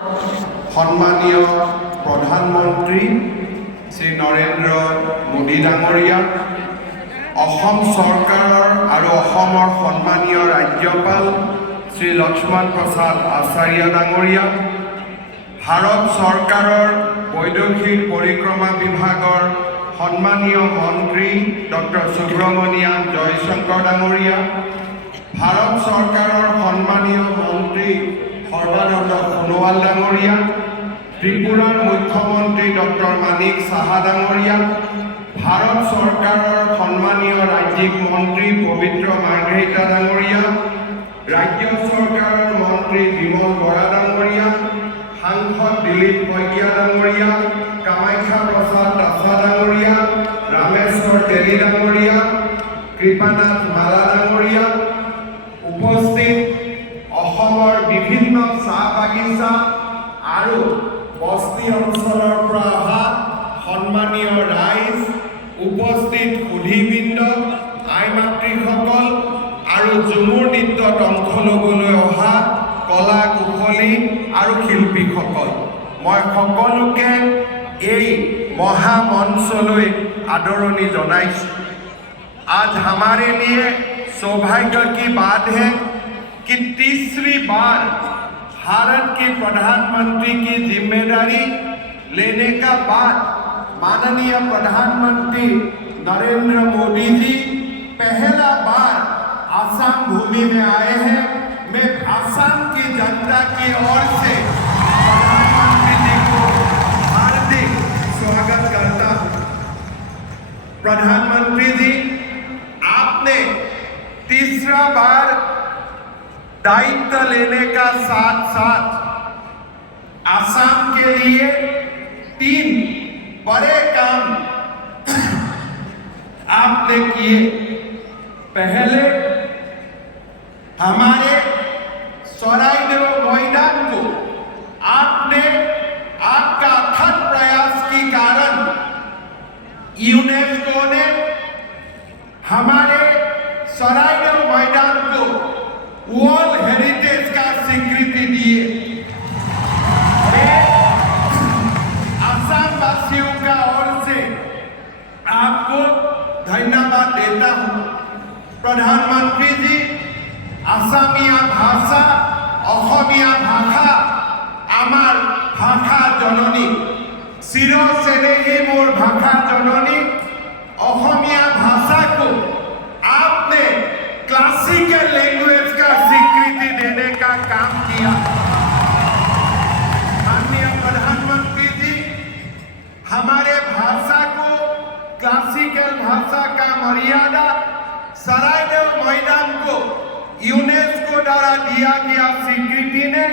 সন্মানীয় প্ৰধানমন্ত্ৰী শ্ৰী নৰেন্দ্ৰ মোদী ডাঙৰীয়া, অসম চৰকাৰৰ আৰু অসমৰ সন্মানীয় ৰাজ্যপাল শ্ৰী লক্ষ্মণ প্ৰসাদ আচাৰ্য ডাঙৰীয়া, ভাৰত চৰকাৰৰ বৈদেশিক পৰিক্ৰমা বিভাগৰ সন্মানীয় মন্ত্ৰী ডক্টৰ সুব্ৰমণিয়াম জয়শংকৰ ডাঙৰীয়া, ভাৰত চৰকাৰৰ সন্মানীয় মন্ত্ৰী সৰ্বানন্দ সোণোৱাল ডাঙৰীয়া, ত্ৰিপুৰাৰ মুখ্যমন্ত্ৰী ডক্টৰ মানিক সাহা ডাঙৰীয়া, ভাৰত চৰকাৰৰ সন্মানীয় ৰাজ্যিক মন্ত্ৰী পবিত্ৰ মাৰ্ঘেৰিটা ডাঙৰীয়া, ৰাজ্য চৰকাৰৰ মন্ত্ৰী বিমল বৰা ডাঙৰীয়া, সাংসদ দিলীপ শইকীয়া ডাঙৰীয়া, কামাখ্যা প্ৰসাদ দাসা ডাঙৰীয়া, ৰামেশ্বৰ তেলী ডাঙৰীয়া, কৃপানাথ মালা ডাঙৰীয়া, উপস্থিত অসমৰ বিভিন্ন চাহ বাগিচা আৰু বস্তি অঞ্চলৰ পৰা অহা সন্মানীয় ৰাইজ, উপস্থিত সুধীবৃন্দ, আই মাতৃসকল আৰু ঝুমুৰ নৃত্যত অংশ ল'বলৈ অহা কলা কুশলী আৰু শিল্পীসকল, মই সকলোকে এই মহামঞ্চলৈ আদৰণি জনাইছোঁ। आज हमारे लिए सौभाग्य की बात है कि तीसरी बार भारत के प्रधानमंत्री की जिम्मेदारी लेने का बाद माननीय प्रधानमंत्री नरेंद्र मोदी जी पहला बार आसाम भूमि में आए हैं। मैं आसाम की जनता की ओर से प्रधानमंत्री जी को हार्दिक स्वागत करता हूं। प्रधानमंत्री जी, आपने तीसरा बार दायित्व लेने का साथ साथ आसाम के लिए 3 बड़े काम आपने किए। पहले हमारे सरायदेव मैदान को आपने आपका अथक प्रयास के कारण यूनेस्को ने हमारे सरायदेव मैदान को वर्ल्ड हेरिटेज का स्वीकृति दिए। मैं आसाम वासियों का ओर से आपको धन्यवाद देता हूं। प्रधानमंत्री जी, आसामिया भाषा অসমীয়া ভাষা আমার ভাষা জননী, চির চেনেহি মোর ভাষা জননী। অসমীয়া भाषा को आपने क्लासिकल लैंग्वेज का स्वीकृति देने का काम किया। माननीय प्रधानमंत्री जी, हमारे भाषा को क्लासिकल भाषा का मर्यादा सरायदेव मैदान को यूनेस्को द्वारा दिया गया स्वीकृति ने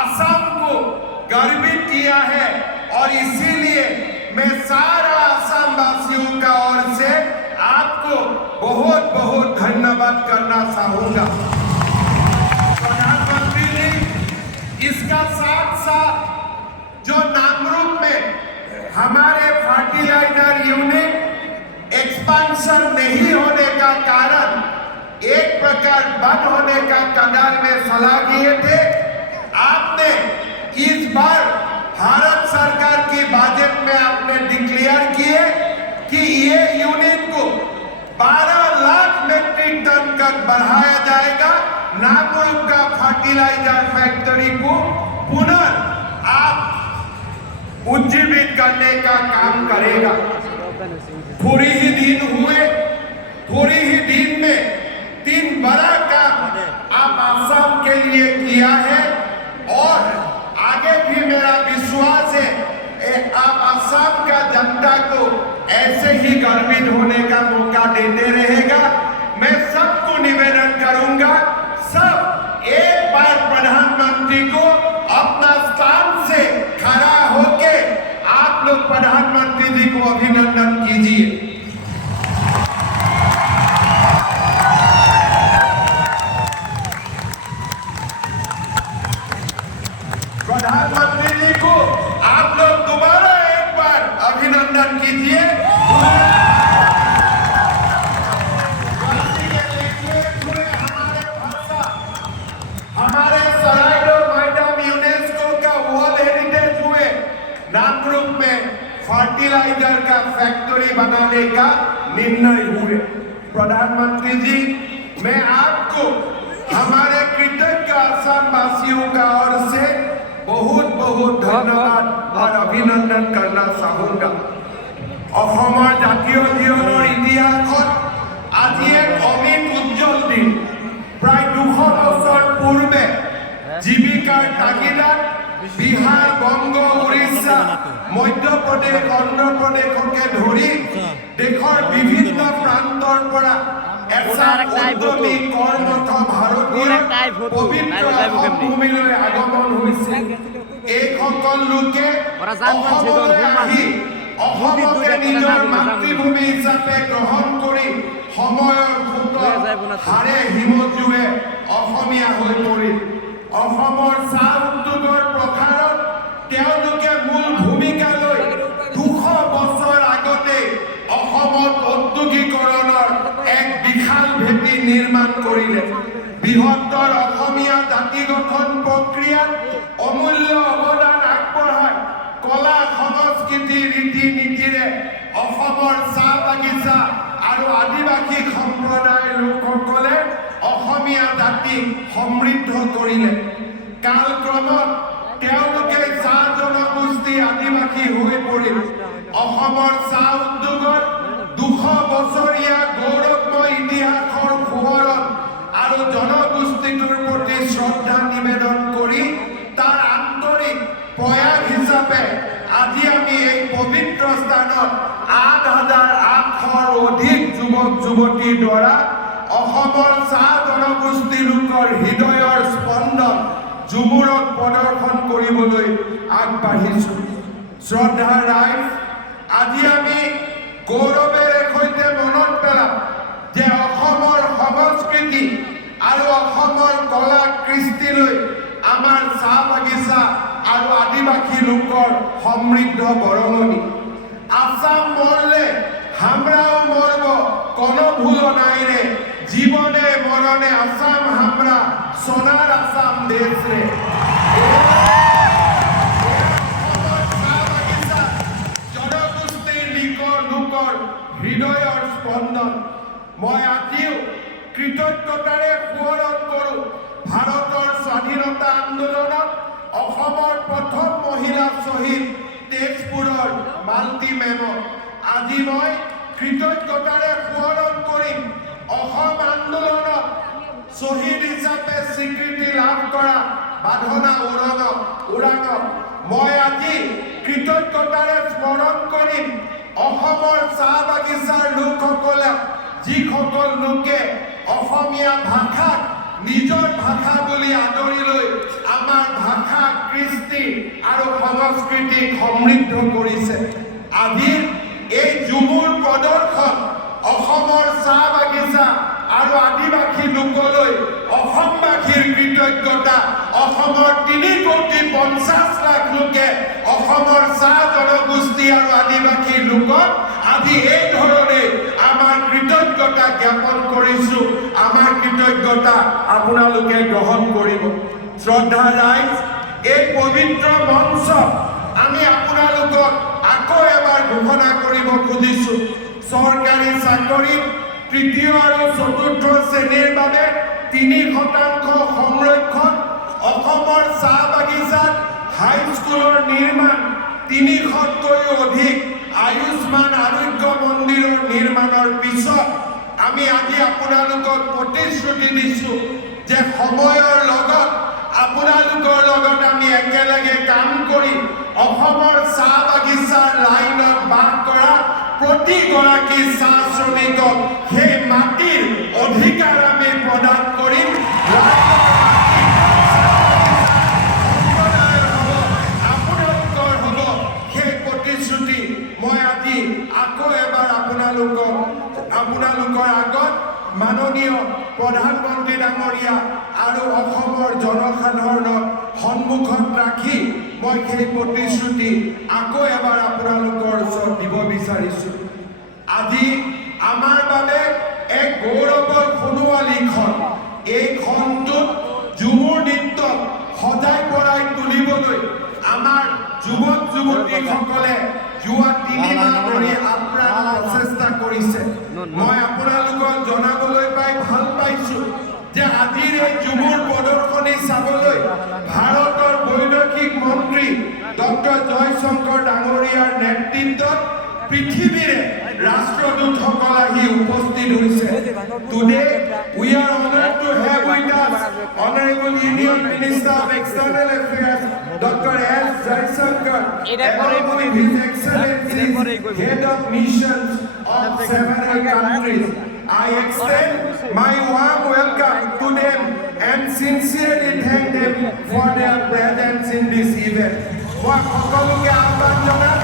आसाम को गर्वित किया है और इसीलिए मैं सारा आसाम वासियों का ओर से आपको बहुत बहुत धन्यवाद करना चाहूंगा। प्रधानमंत्री जी, इसका साथ साथ जो नामरूप में हमारे फर्टिलाइजर यूनिट एक्सपेंशन नहीं होने का कारण एक प्रकार बंद होने का कगार में सलाह किए थे, आपने इस बार भारत सरकार की बजट में आपने डिक्लेयर किए कि ये यूनिट को 12 लाख मेट्रिक टन तक बढ़ाया जाएगा। नागपुर का फर्टिलाइजर फैक्ट्री को पुनः आप उज्जीवित करने का काम करेगा। थोड़ी ही दिन हुए, थोड़ी ही दिन में 3 बड़ा काम आप आसाम के लिए किया है और आगे भी मेरा विश्वास है आप आसाम का जनता को ऐसे ही गर्वित होने का मौका देते रहेगा। मैं सबको निवेदन करूंगा, सब एक बार प्रधानमंत्री को अपना स्थान से खड़ा होके आप लोग प्रधानमंत्री जी को अभिनंदन कीजिए। प्रधानमंत्री जी को आप लोग दोबारा एक बार अभिनंदन कीजिए। हमारे सरायदेव मैदान यूनेस्को का फर्टिलाइजर का फैक्ट्री बनाने का निर्णय हुए। प्रधानमंत्री जी, मैं आपको हमारे कृतज्ञ असम वासियों का ओर से बहुत बहुत धन्यवाद और अभिनंदन करना चाहूंगा। অসমৰ জাতীয় জীৱনৰ ইতিহাসত আজি এক অমিত উজ্জ্বল দিন। প্ৰায় 200 বছৰ পূৰ্বে জীৱিকাৰ তাগিদাত বিহাৰ, বংগ, উৰিষ্যা, মধ্যপ্ৰদেশ, অন্ধ্ৰপ্ৰদেশকে ধৰি দেশৰ বিভিন্ন প্ৰান্তৰ পৰা এচাম উদ্যমী কৰ্মঠ ভাৰতীয় পবিত্ৰ ভূমিলৈ আগমন হৈছে। এইসকল লোকে অসমলৈ আহি অসমকে নিজৰ মাতৃভূমি হিচাপে গ্ৰহণ কৰি সময়ৰ সোঁতত হাড়ে হিমজুৱে অসমীয়া হৈ পৰিল। অসমৰ চাহ উদ্যোগৰ প্ৰসাৰত তেওঁলোকে মূল ভূমিকা লৈ 200 বছৰ আগতে অসমত ঔদ্যোগিকৰণৰ এক বিশাল ভেটি নিৰ্মাণ কৰিলে। বৃহত্তৰ অসমীয়া জাতি গঠন প্ৰক্ৰিয়াত অমূল্য অৱদান আগবঢ়ায় কলা সংস্কৃতি ৰীতি নীতিৰে অসমৰ চাহ বাগিচা আৰু আদিবাসী সম্প্ৰদায়ৰ লোকসকলে অসমীয়া জাতিক সমৃদ্ধ কৰিলে। কালক্ৰমত তেওঁলোকে চাহ জনগোষ্ঠী আদিবাসী হৈ পৰিল। অসমৰ চাহ উদ্যোগত 200 বছৰীয়া গৌৰৱময় ইতিহাসৰ সোঁৱৰণ আৰু জনগোষ্ঠীটোৰ প্ৰতি শ্ৰদ্ধা নিবেদন কৰি তাৰ আন্তৰিক প্ৰয়াস হিচাপে আজি আমি এই পবিত্ৰ স্থানত 8,800ৰ অধিক যুৱক যুৱতীৰ দ্বাৰা অসমৰ চাহ জনগোষ্ঠী লোকৰ হৃদয়ৰ স্পন্দন ঝুমুৰত প্ৰদৰ্শন কৰিবলৈ আগবাঢ়িছো। শ্ৰদ্ধা ৰাইজ, আজি আমি গৌৰৱেৰে সৈতে মনত পেলাম যে অসমৰ সংস্কৃতি আৰু অসমৰ কলা কৃষ্টিলৈ আমাৰ চাহ বাগিচা আৰু আদিবাসী লোকৰ সমৃদ্ধ বৰঙণি। আসাম মৰলে হামৰাও মৰব, কোনো ভুল নাই ৰে, জীবনে মৰণে আসাম হামৰা, সোনাৰ আসাম দেশ ৰে। জনগোষ্ঠীৰ লোকৰ হৃদয়ৰ স্পন্দন মই আজিও কৃতজ্ঞতাৰে সোঁৱৰণ কৰোঁ। ভাৰতৰ স্বাধীনতা আন্দোলনত অসমৰ প্ৰথম মহিলা শ্বহীদ তেজপুৰৰ মালতী মেমক আজি মই কৃতজ্ঞতাৰে সোঁৱৰণ কৰিম। অসম আন্দোলনত শ্বহীদ হিচাপে স্বীকৃতি লাভ কৰা বাধনা ওৰাঙক মই আজি কৃতজ্ঞতাৰে স্মৰণ কৰিম। অসমৰ চাহ বাগিচাৰ লোকসকলে যিসকল লোকে অসমীয়া ভাষাক নিজৰ ভাষা বুলি আদৰি লৈ আমাৰ ভাষা কৃষ্টি আৰু সংস্কৃতিক সমৃদ্ধ কৰিছে। আজিৰ এই যুৱৰ প্ৰদৰ্শন অসমৰ চাহ বাগিচা আৰু আদিবাসী লোকলৈ অসমবাসীৰ কৃতজ্ঞতা। অসমৰ 3,50,00,000 লোকে অসমৰ চাহ জনগোষ্ঠী আৰু আদিবাসী লোকক আজি এই ধৰণে আমাৰ কৃতজ্ঞতা জ্ঞাপন কৰিছো। আমাৰ কৃতজ্ঞতা আপোনালোকে গ্ৰহণ কৰিব। শ্ৰদ্ধা ৰাইজ, এই পবিত্ৰ মঞ্চ আমি আপোনালোকক আকৌ এবাৰ ঘোষণা কৰিব খুজিছো। চৰকাৰী চাকৰিত তৃতীয় আৰু চতুৰ্থ শ্ৰেণীৰ বাবে 3% সংৰক্ষণ, অসমৰ চাহ বাগিচাত হাইস্কুলৰ নিৰ্মাণ, 300তকৈও অধিক আয়ুষ্মান আৰোগ্য মন্দিৰৰ নিৰ্মাণৰ পিছত আমি আজি আপোনালোকক প্ৰতিশ্ৰুতি দিছো যে সময়ৰ লগত আপোনালোকৰ লগত আমি একেলগে কাম কৰি অসমৰ চাহ বাগিচাৰ লাইনত বাস কৰা প্ৰতিগৰাকী চাহ শ্ৰমিকক সেই মাটিৰ অধিকাৰ আমি প্ৰদান কৰিম। আপোনালোকৰ হ'ব সেই প্ৰতিশ্ৰুতি মই আজি আকৌ এবাৰ আপোনালোকৰ আগত মাননীয় প্ৰধানমন্ত্ৰী ডাঙৰীয়া আৰু অসমৰ জনসাধাৰণক সন্মুখত ৰাখি মই সেই প্ৰতিশ্ৰুতি আকৌ এবাৰ আপোনালোকৰ ওচৰত দিব বিচাৰিছোঁ। আজি আমাৰ বাবে এক গৌৰৱৰ সোণোৱালী ক্ষণ। এই ক্ষণটোত ঝুমুৰ নৃত্যক সজাই পৰাই তুলিবলৈ আমাৰ যুৱক যুৱতীসকলে যোৱা 3 মাহ ধৰি আপ্ৰাণ প্ৰচেষ্টা কৰিছে। মই আপোনালোকক জনাবলৈ পাই ভাল পাইছো যে আজিৰ এই ঝুমুৰ প্ৰদৰ্শনী চাবলৈ ভাৰতৰ বৈদেশিক মন্ত্ৰী ডক্টৰ জয়শংকৰ ডাঙৰীয়াৰ নেতৃত্বত পৃথিৱীৰে ৰাষ্ট্ৰদূতসকল আহি উপস্থিত হৈছে। Today we are honored to have with us Honorable Union Minister of External Affairs Dr. S. Jaishankar along with His Excellency Head of Missions of several countries. I extend my warm welcome to them and sincerely thank them for their presence in this event. মই সকলোকে আহ্বান জনাম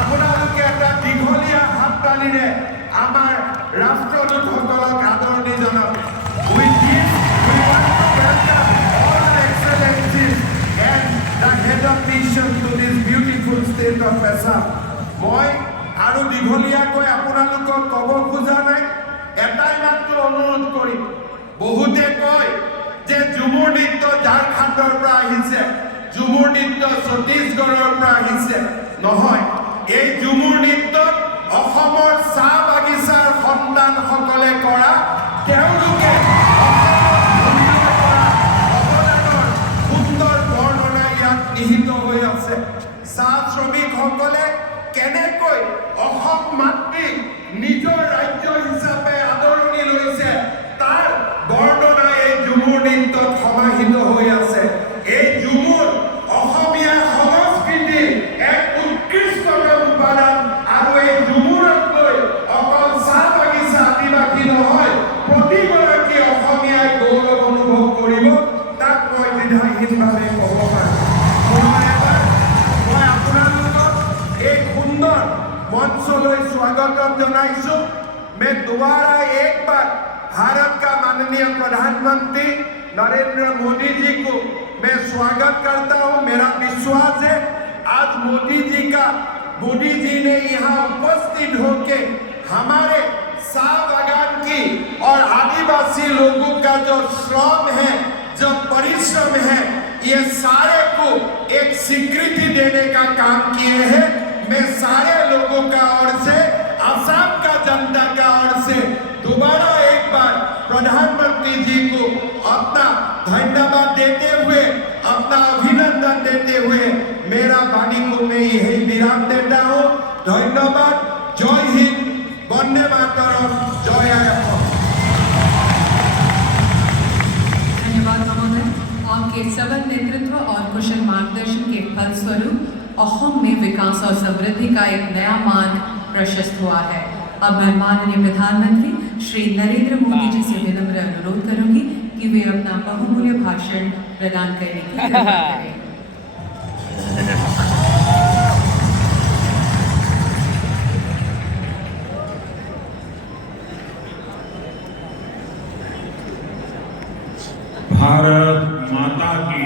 আপোনালোকে এটা দীঘলীয়া হাততালিৰে আমাৰ ৰাষ্ট্ৰদূতসকলক আদৰণি জনাওক। With this, we want to welcome all the excellencies and the head of mission to this beautiful state of Assam. মই আৰু দীঘলীয়াকৈ আপোনালোকক ক'ব খোজা নাই, এটাই মাত্ৰ অনুৰোধ কৰিম। বহুতে কয় যে ঝুমুৰ নৃত্য ঝাৰখণ্ডৰ পৰা আহিছে, ঝুমুৰ নৃত্য ছত্তীশগড়ৰ পৰা আহিছে। নহয়, এই ঝুমুৰ নৃত্যত অসমৰ চাহ বাগিচাৰ সন্তানসকলে কৰা তেওঁলোকে অৱদানৰ সুন্দৰ বৰ্ণনা ইয়াত নিহিত হৈ আছে। চাহ শ্ৰমিকসকলে কেনেকৈ অসম মাতৃক নিজৰ ৰাজ্য হিচাপে আদৰণি লৈছে তাৰ বৰ্ণনা এই ঝুমুৰ নৃত্যত সমাহিত হৈ আছে। এই ঝুমুৰ অসমীয়া সংস্কৃতিৰ এক উৎকৃষ্টতম উপাদান আৰু এই ঝুমুৰক লৈ অকল চাহ বাগিচা আদিবাসী নহয়, প্ৰতিগৰাকী অসমীয়াই গৌৰৱ অনুভৱ কৰিব, তাক মই দ্বিধাহীনভাৱে ক'ব পাৰোঁ। মই আপোনালোকক এই সুন্দৰ মঞ্চলৈ স্বাগতম জনাইছো। मैं दोबारा एक बार भारत का माननीय प्रधानमंत्री नरेंद्र मोदी जी को मैं स्वागत करता हूं। मेरा विश्वास है आज मोदी जी ने यहाँ उपस्थित होके हमारे चाह बागान की और आदिवासी लोगों का जो श्रम है, जो परिश्रम है, ये सारे को एक स्वीकृति देने का काम किए हैं। मैं सारे लोगों का ओर से, असम का जनता का ओर से दोबारा एक बार प्रधानमंत्री जी को अपना धन्यवाद देते हुए, अपना अभिनंदन देते हुए मेरा वाणी को मैं यही विराम देता हूँ। धन्यवाद। जय हिंद, वंदे मातरम, जय असम। धन्यवाद महोदय। आपके सबल नेतृत्व और कुशल मार्गदर्शन के फलस्वरूप असम में विकास और समृद्धि का एक नया मार्ग प्रशस्त हुआ है। अब मैं माननीय प्रधानमंत्री श्री नरेंद्र मोदी जी से विनम्र अनुरोध करूंगी कि वे अपना बहुमूल्य भाषण प्रदान करने की कृपा करें। भारत माता की